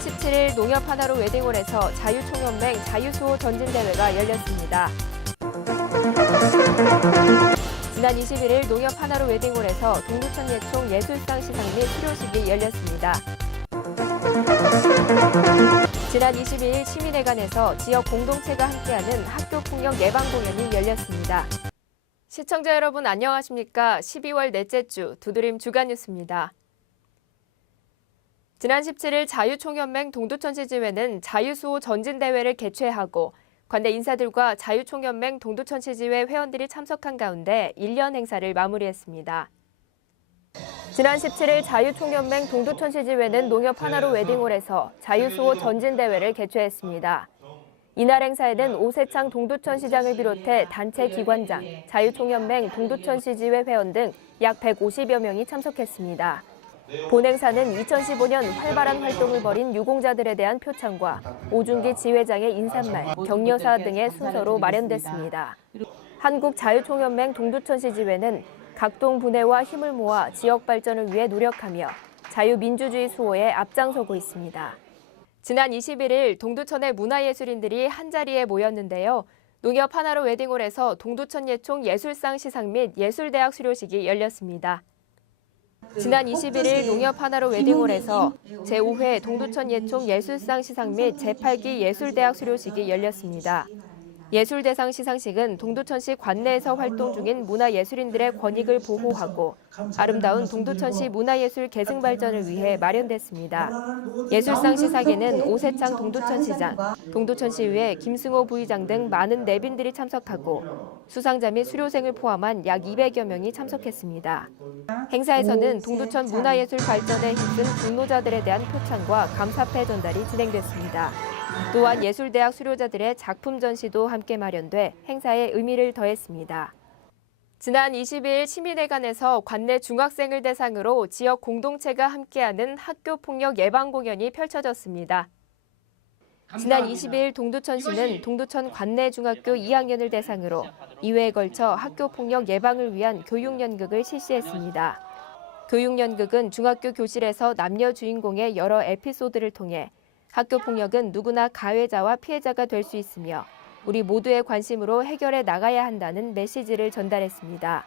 17일 농협 하나로 웨딩홀에서 자유총연맹 자유수호 전진대회가 열렸습니다. 지난 21일 농협 하나로 웨딩홀에서 동두천 예총 예술상 시상 및 수료식이 열렸습니다. 지난 22일 시민회관에서 지역 공동체가 함께하는 학교 폭력 예방 공연이 열렸습니다. 시청자 여러분 안녕하십니까? 12월 넷째 주 두드림 주간 뉴스입니다. 지난 17일 자유총연맹 동두천시지회는 자유수호 전진대회를 개최하고 관내 인사들과 자유총연맹 동두천시지회 회원들이 참석한 가운데 1년 행사를 마무리했습니다. 지난 17일 자유총연맹 동두천시지회는 농협 하나로 웨딩홀에서 자유수호 전진대회를 개최했습니다. 이날 행사에는 오세창 동두천시장을 비롯해 단체 기관장, 자유총연맹 동두천시지회 회원 등 약 150여 명이 참석했습니다. 본 행사는 2015년 활발한 활동을 벌인 유공자들에 대한 표창과 오준기 지회장의 인사말, 격려사 등의 순서로 마련됐습니다. 한국자유총연맹 동두천시 지회는 각동 분해와 힘을 모아 지역 발전을 위해 노력하며 자유민주주의 수호에 앞장서고 있습니다. 지난 21일 동두천의 문화예술인들이 한자리에 모였는데요. 농협 하나로 웨딩홀에서 동두천 예총 예술상 시상 및 예술대학 수료식이 열렸습니다. 지난 21일 농협 하나로 웨딩홀에서 제5회 동두천 예총 예술상 시상 및 제8기 예술대학 수료식이 열렸습니다. 예술대상 시상식은 동두천시 관내에서 활동 중인 문화예술인들의 권익을 보호하고 아름다운 동두천시 문화예술 계승 발전을 위해 마련됐습니다. 예술상 시상에는 오세창 동두천시장, 동두천시의회 김승호 부의장 등 많은 내빈들이 참석하고 수상자 및 수료생을 포함한 약 200여 명이 참석했습니다. 행사에서는 동두천 문화예술 발전에 힘쓴 공로자들에 대한 표창과 감사패 전달이 진행됐습니다. 또한 예술대학 수료자들의 작품 전시도 함께 마련돼 행사에 의미를 더했습니다. 지난 22일 시민회관에서 관내 중학생을 대상으로 지역 공동체가 함께하는 학교 폭력 예방 공연이 펼쳐졌습니다. 지난 22일 동두천시는 동두천 관내 중학교 2학년을 대상으로 2회에 걸쳐 학교 폭력 예방을 위한 교육 연극을 실시했습니다. 교육 연극은 중학교 교실에서 남녀 주인공의 여러 에피소드를 통해 학교 폭력은 누구나 가해자와 피해자가 될 수 있으며 우리 모두의 관심으로 해결해 나가야 한다는 메시지를 전달했습니다.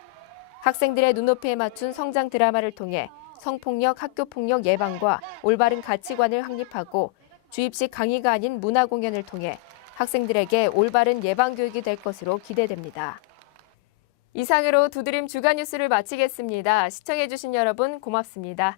학생들의 눈높이에 맞춘 성장 드라마를 통해 성폭력, 학교 폭력 예방과 올바른 가치관을 확립하고 주입식 강의가 아닌 문화 공연을 통해 학생들에게 올바른 예방 교육이 될 것으로 기대됩니다. 이상으로 두드림 주간 뉴스를 마치겠습니다. 시청해주신 여러분 고맙습니다.